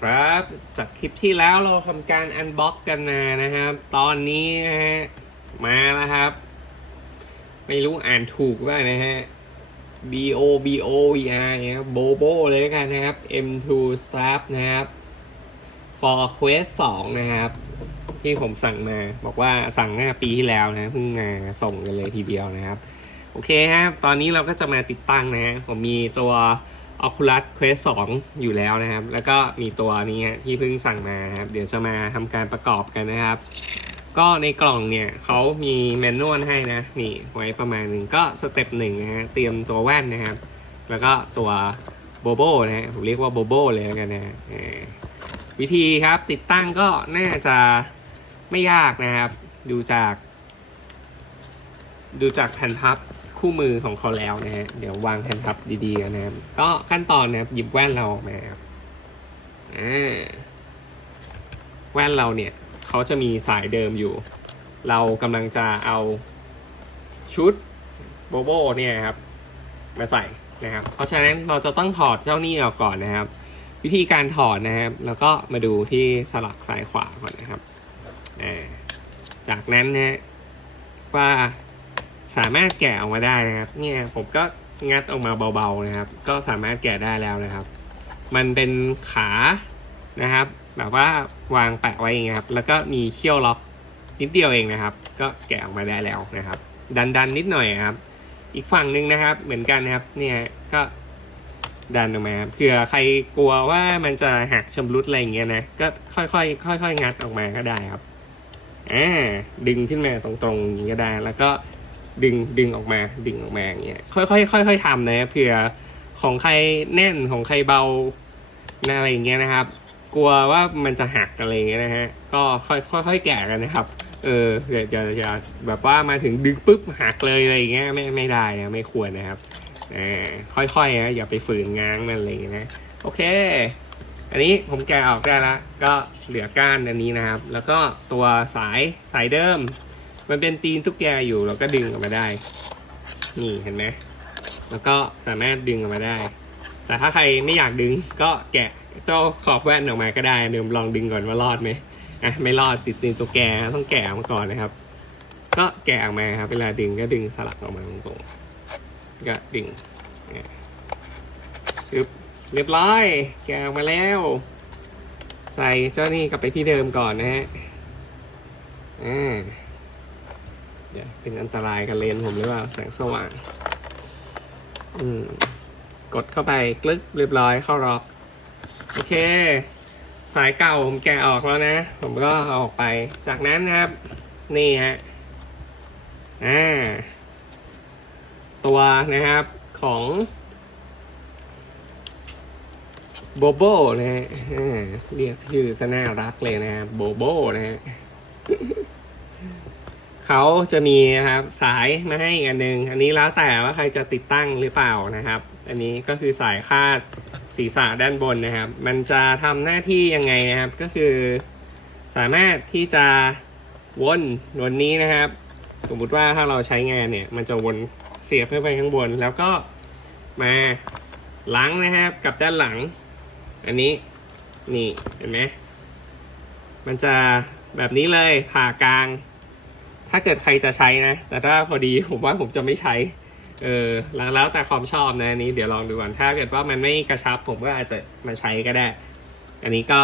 ครับ จากคลิปที่แล้วเราทำการอันบ็อกกันมานะครับ ตอนนี้นะฮะ มาแล้วครับ ไม่รู้อ่านถูกว่านะฮะ B O B O E R นะครับโบโบเลยกันนะครับ M2 Staff นะครับ for Quest 2 นะครับ ที่ผมสั่งมา บอกว่าสั่งหน้าปีที่แล้วนะเพิ่งมาส่งกันเลยทีเดียวนะครับ โอเคครับ ตอนนี้เราก็จะมาติดตั้งนะฮะผมมีตัว Oculus Quest 2 อยู่แล้วนะครับ แล้วก็มีตัวนี้ที่เพิ่งสั่งมาครับ เดี๋ยวจะมาทำการประกอบกันนะครับ ก็ในกล่องเนี่ยเขามีแมนนวลให้นะ นี่ไว้ประมาณหนึ่งก็สเต็ปหนึ่งนะฮะ เตรียมตัวแว่นนะครับ แล้วก็ตัวโบโบนะฮะ ผมเรียกว่าโบโบเลยแล้วกันนะวิธีครับติดตั้งก็น่าจะไม่ยากนะครับ ดูจาก ดูจากแผ่นพับ คู่มือของเขาแล้วนะฮะ เดี๋ยววางแผ่นพับดีๆนะครับ ก็ขั้นตอนนะครับหยิบแว่นเราออกมาครับอ่าแว่นเราเนี่ยเขาจะมีสายเดิมอยู่ เรากำลังจะเอาชุดโบโบเนี่ยครับมาใส่นะครับ เพราะฉะนั้นเราจะต้องถอดเจ้านี่ออกก่อนนะครับ วิธีการถอดนะครับ แล้วก็มาดูที่สลักซ้ายขวาก่อนนะครับอ่าจากนั้นนะฮะว่า สามารถแกะออกมาได้นะครับ เนี่ยผมก็งัดออกมาเบาๆนะครับ ก็สามารถแกะได้แล้วนะครับ มันเป็นขานะครับ แบบว่าวางแปะไว้เองครับ แล้วก็มีเขี้ยวล็อกนิดเดียวเองนะครับ ก็แกะออกมาได้แล้วนะครับ ดันดันๆนิดหน่อยครับ อีกฝั่งหนึ่งนะครับ เหมือนกันนะครับ เนี่ยก็ดันออกมาครับเผื่อใครกลัวว่ามันจะหักชำรุดอะไรอย่างเงี้ยนะ ก็ค่อยๆค่อยๆงัดออกมาก็ได้ครับ อ่า ดึงขึ้นมาตรงๆอย่างนี้ก็ได้ แล้วก็ ดึงดึงออกมาดึงออกมาอย่างเงี้ยค่อยๆค่อยๆทำนะเผื่อของใครแน่นของใครเบาอะไรอย่างเงี้ยนะครับ กลัวว่ามันจะหักอะไรอย่างเงี้ยนะฮะก็ค่อยค่อยๆแกะกันนะครับ เอออย่าอย่าอย่าแบบว่ามาถึงดึงปุ๊บหักเลยอะไรอย่างเงี้ยไม่ไม่ได้นะไม่ควรนะครับอ่าค่อยๆนะอย่าไปฝืนง้างมันอะไรอย่างเงี้ยนะโอเค อันนี้ผมแกะออกได้ละก็เหลือก้านอันนี้นะครับ แล้วก็ตัวสายสายเดิม มันเป็นตีนตุ๊กแกอยู่เราก็ดึงออกมาได้ นี่เห็นไหมแล้วก็สามารถดึงออกมาได้ แต่ถ้าใครไม่อยากดึงก็แกะเจ้าขอบแว่นออกมาก็ได้เดิมลองดึงก่อนว่ารอดไหมอะไม่รอดติดตีนตุ๊กแกต้องแกะออกมาก่อนนะครับ ก็แกะออกมาครับ เวลาดึงก็ดึงสลักออกมาตรงๆก็ดึงปึ๊บเรียบร้อย แกะออกมาแล้ว ใส่เจ้านี่กลับไปที่เดิมก่อนนะฮะอ่า เดี๋ยเป็นอันตรายกับเลนผมหรือเปล่าแสงสว่าง อืม กดเข้าไปกลึกเรียบร้อยเข้าล็อก โอเค สายเก่าผมแกะออกแล้วนะ ผมก็เอาออกไป จากนั้นนะครับ นี่ฮะ อ่า ตัวนะครับของโบโบนะฮะอ่าเรียกชื่อซะน่ารักเลยนะครับโบโบนะฮะ เขาจะมีนะครับสายมาให้อีกอันหนึ่งอันนี้แล้วแต่ว่าใครจะติดตั้งหรือเปล่านะครับ อันนี้ก็คือสายคาดศีรษะด้านบนนะครับ มันจะทำหน้าที่ยังไงนะครับ ก็คือ สามารถที่จะวนวนนี้นะครับ สมมุติว่าถ้าเราใช้งานเนี่ย มันจะวนเสียบขึ้นไปข้างบน แล้วก็มาหลังนะครับ กับด้านหลัง อันนี้นี่เห็นไหมมันจะแบบนี้เลยผ่ากลาง ถ้าเกิดใครจะใช้นะ แต่ถ้าพอดีผมว่าผมจะไม่ใช้ เออแล้วแล้วแต่ความชอบนะอันนี้เดี๋ยวลองดูก่อน ถ้าเกิดว่ามันไม่กระชับ ผมก็อาจจะมาใช้ก็ได้ อันนี้ก็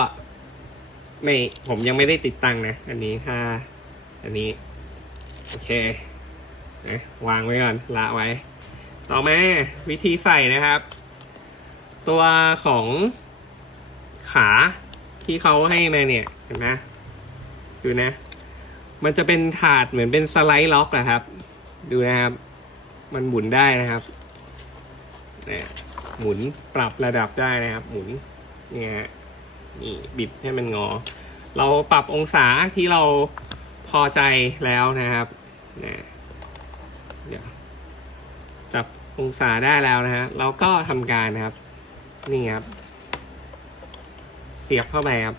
ไม่ผมยังไม่ได้ติดตั้งนะ อันนี้ถ้า อันนี้ โอเคนะวางไว้ก่อนละไว้ ต่อมาวิธีใส่นะครับ ตัวของขาที่เขาให้มาเนี่ย เห็นไหมดูนะ มันจะเป็นถาดเหมือนเป็นสไลด์ล็อกอะครับ ดูนะครับ มันหมุนได้นะครับเนี่ยหมุนปรับระดับได้นะครับ หมุนเนี่ยฮะนี่บิดให้มันงอ เราปรับองศาที่เราพอใจแล้วนะครับนะเดี๋ยวจับองศาได้แล้วนะฮะเราก็ทำการนะครับ นี่ครับ เสียบเข้าไปครับ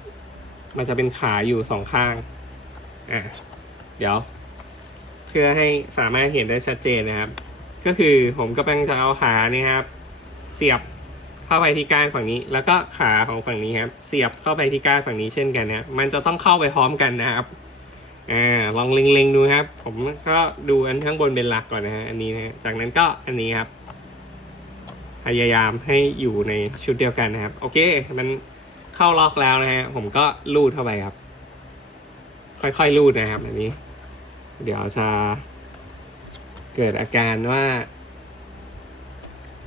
มันจะเป็นขาอยู่สองข้าง อะ เดี๋ยว เพื่อให้สามารถเห็นได้ชัดเจนนะครับ ก็คือผมกำลังจะเอาขาเนี่ยครับ เสียบเข้าไปที่ก้านฝั่งนี้ แล้วก็ขาของฝั่งนี้ครับ เสียบเข้าไปที่ก้านฝั่งนี้เช่นกันนะมันจะต้องเข้าไปพร้อมกันนะครับอ่าลองเล็งๆดูครับ ผมก็ดูอันข้างบนเป็นหลักก่อนนะฮะอันนี้นะจากนั้นก็อันนี้ครับ พยายามให้อยู่ในชุดเดียวกันนะครับ โอเค มันเข้าล็อกแล้วนะฮะผมก็ลูดเข้าไปครับ ค่อยๆลูดนะครับอันนี้ เดี๋ยวจะเกิดอาการว่า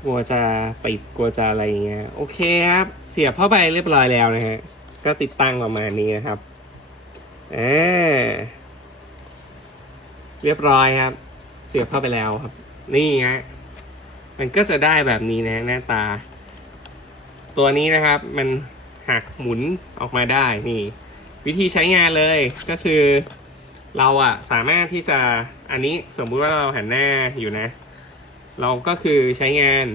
กลัวจะติดกลัวจะอะไรอย่างเงี้ยโอเคครับ เสียบเข้าไปเรียบร้อยแล้วนะฮะก็ติดตั้งประมาณนี้นะครับอ่าเรียบร้อยครับ เสียบเข้าไปแล้วครับ นี่ฮะมันก็จะได้แบบนี้นะหน้าตา ตัวนี้นะครับ มันหักหมุนออกมาได้นี่ วิธีใช้งานเลยก็คือ เราอะสามารถที่จะอันนี้สมมุติว่าเราหันหน้าอยู่นะ เราก็คือใช้งาน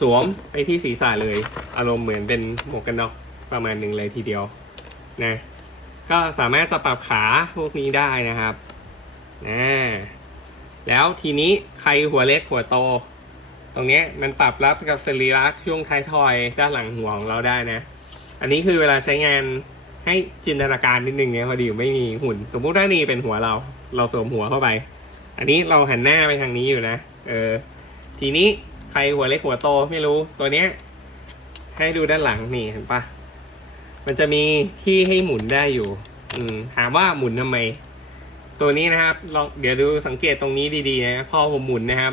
สวมไปที่ศีรษะเลย อารมณ์เหมือนเป็นหมวกกันน็อกประมาณหนึ่งเลยทีเดียวนะก็สามารถจะปรับขาพวกนี้ได้นะครับนะแล้วทีนี้ใครหัวเล็กหัวโต ตรงเนี้ยมันปรับรับกับสรีระช่วงท้ายทอยด้านหลังหัวของเราได้นะ อันนี้คือเวลาใช้งานให้จินตนาการนิดนึงเนี่ยพอดีไม่มีหุ่น สมมุติว่านี่เป็นหัวเรา เราสวมหัวเข้าไป อันนี้เราหันหน้าไปทางนี้อยู่นะ เออ ทีนี้ใครหัวเล็กหัวโตไม่รู้ตัวเนี้ย ให้ดูด้านหลังนี่เห็นปะมันจะมีที่ให้หมุนได้อยู่ อืมถามว่าหมุนทำไม ตัวนี้นะครับลองเดี๋ยวดูสังเกตตรงนี้ดีๆนะพอผมหมุนนะครับ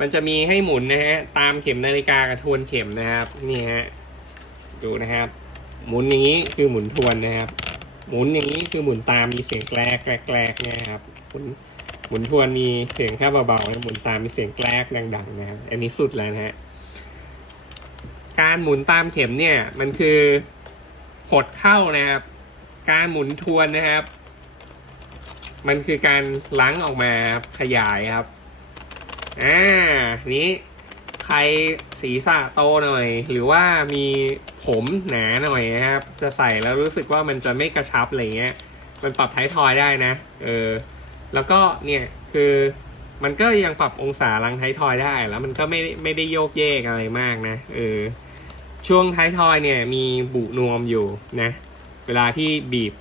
มันจะมีให้หมุนนะฮะตามเข็มนาฬิกากระทวนเข็มนะครับ นี่ฮะ ดูนะครับ หมุนอย่างนี้คือหมุนทวนนะครับ หมุนอย่างนี้คือหมุนตามมีเสียงแกลกแกลกเนี่ยครับหมุนหมุนทวนมีเสียงแค่เบาๆนะหมุนตามมีเสียงแกลกดัง ๆ นะครับ อันนี้สุดแล้วนะฮะการหมุนตามเข็มเนี่ยมันคือหดเข้านะครับ การหมุนทวนนะครับ มันคือการล้างออกมาขยายครับอ่านี้ ใครศีรษะโตหน่อย หรือว่ามีผมหนาหน่อยนะครับ จะใส่แล้วรู้สึกว่ามันจะไม่กระชับอะไรเงี้ย มันปรับท้ายทอยได้นะ เออ แล้วก็เนี่ยคือมันก็ยังปรับองศาลังท้ายทอยได้ แล้วมันก็ไม่ไม่ได้โยกเยกอะไรมากนะ เออ ช่วงท้ายทอยเนี่ยมีบุนวมอยู่นะ เวลาที่บีบ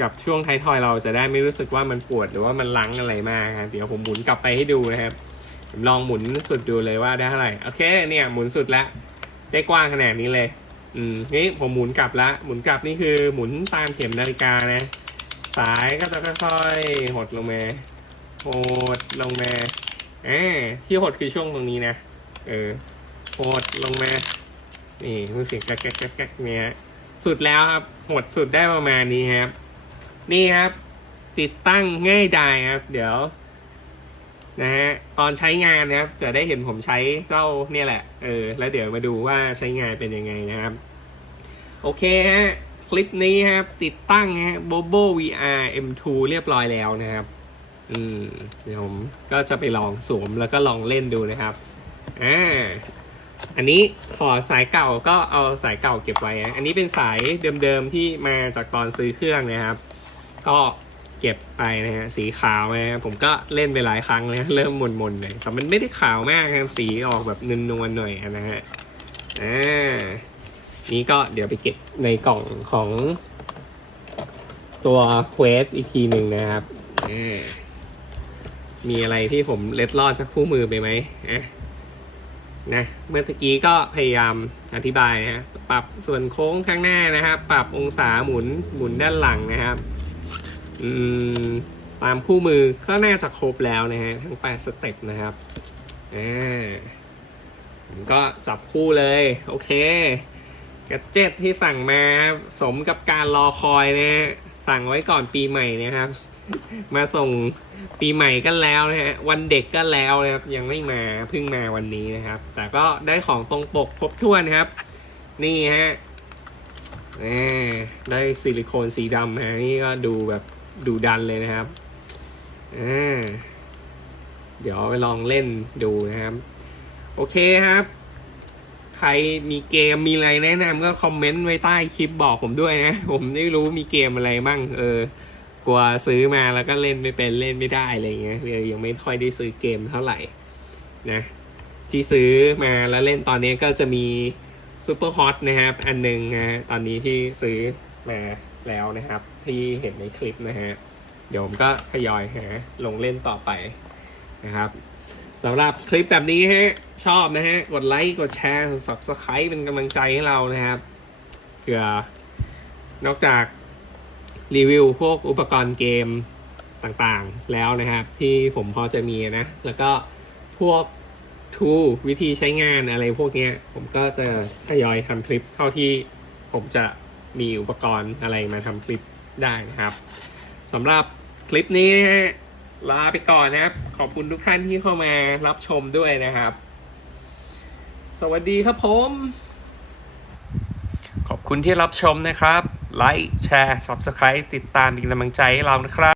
กับช่วงท้ายทอยเราจะได้ไม่รู้สึกว่ามันปวดหรือว่ามันลังอะไรมากครับเดี๋ยวผมหมุนกลับไปให้ดูนะครับ ลองหมุนสุดดูเลยว่าได้เท่าไหร่โอเคเนี่ยหมุนสุดละได้กว้างขนาดนี้เลย อืมนี่ผมหมุนกลับละหมุนกลับนี่คือหมุนตามเข็มนาฬิกานะ สายก็จะค่อยๆหดลงมาหดลงมาอ่าที่หดคือช่วงตรงนี้นะเออหดลงมานี่มันเสียงแก๊กแก๊กแก๊กแก๊กเนี่ยสุดแล้วครับหดสุดได้ประมาณนี้ครับ นี่ครับ ติดตั้งง่ายดายครับ เดี๋ยว นะฮะตอนใช้งานนะครับจะได้เห็นผมใช้เจ้าเนี่ยแหละเออแล้วเดี๋ยวมาดูว่าใช้งานเป็นยังไงนะครับ โอเคฮะคลิปนี้ครับติดตั้งฮะ Bobo VR M2 เรียบร้อยแล้วนะครับอืมเดี๋ยวผมก็จะไปลองสวมแล้วก็ลองเล่นดูนะครับอ่าอันนี้ขอสายเก่าก็เอาสายเก่าเก็บไว้ อันนี้เป็นสายเดิมๆที่มาจากตอนซื้อเครื่องนะครับ ก็ เก็บไปนะฮะสีขาวนะฮะผมก็เล่นไปหลายครั้งแล้ว เริ่มมนๆหน่อยแต่มันไม่ได้ขาวมากครับสีออกแบบนวลๆหน่อยนะฮะอ่านี่ก็เดี๋ยวไปเก็บในกล่องของตัวเควสอีกทีหนึ่งนะครับ มีอะไรที่ผมเล็ดลอดจากคู่มือไปไหมะนะ เมื่อตะกี้ก็พยายามอธิบายนะปรับส่วนโค้งข้างหน้านะครับ ปรับองศาหมุนหมุนด้านหลังนะครับ ตามคู่มือก็น่าจะครบแล้วนะฮะทั้ง 8 สเต็ปนะครับอ่าก็จับคู่เลย โอเคกัจเจ็ตที่สั่งมาครับสมกับการรอคอยนะฮะสั่งไว้ก่อนปีใหม่นะครับ มาส่งปีใหม่ก็แล้วนะฮะวันเด็กก็แล้วนะครับ ยังไม่มาเพิ่งมาวันนี้นะครับ แต่ก็ได้ของตรงปกครบถ้วนครับ นี่ฮะอ่าได้ซิลิโคนสีดำนะนี่ก็ดูแบบ ดูดันเลยนะครับเดี๋ยวไปลองเล่นดูนะครับ โอเคครับ ใครมีเกมมีอะไรแนะนำก็คอมเมนต์ไว้ใต้คลิปบอกผมด้วยนะ ผมไม่รู้มีเกมอะไรมั่ง เออกลัวซื้อมาแล้วก็เล่นไม่เป็นเล่นไม่ได้อะไรเงี้ยเลยยังไม่ค่อยได้ซื้อเกมเท่าไหร่นะที่ซื้อมาแล้วเล่นตอนนี้ก็จะมีซูเปอร์ฮอตนะครับ อันหนึ่งนะตอนนี้ที่ซื้อมาแล้วนะครับ ที่เห็นในคลิปนะฮะ เดี๋ยวผมก็ทยอยหาลงเล่นต่อไปนะครับสำหรับคลิปแบบนี้ฮะ ชอบนะฮะ กดไลค์กดแชร์ subscribe เป็นกำลังใจให้เรานะครับเผื่อนอกจากรีวิวพวกอุปกรณ์เกมต่างๆแล้วนะครับ ที่ผมพอจะมีนะ แล้วก็พวกทูวิธีใช้งานอะไรพวกนี้ผมก็จะทยอยทำคลิปเท่าที่ผมจะมีอุปกรณ์อะไรมาทำคลิป ได้นะครับสำหรับคลิปนี้ลาไปก่อนนะครับ ขอบคุณทุกท่านที่เข้ามารับชมด้วยนะครับ สวัสดีครับผม ขอบคุณที่รับชมนะครับ ไลค์ แชร์ Subscribe ติดตามเป็นกำลังใจให้เรานะครับ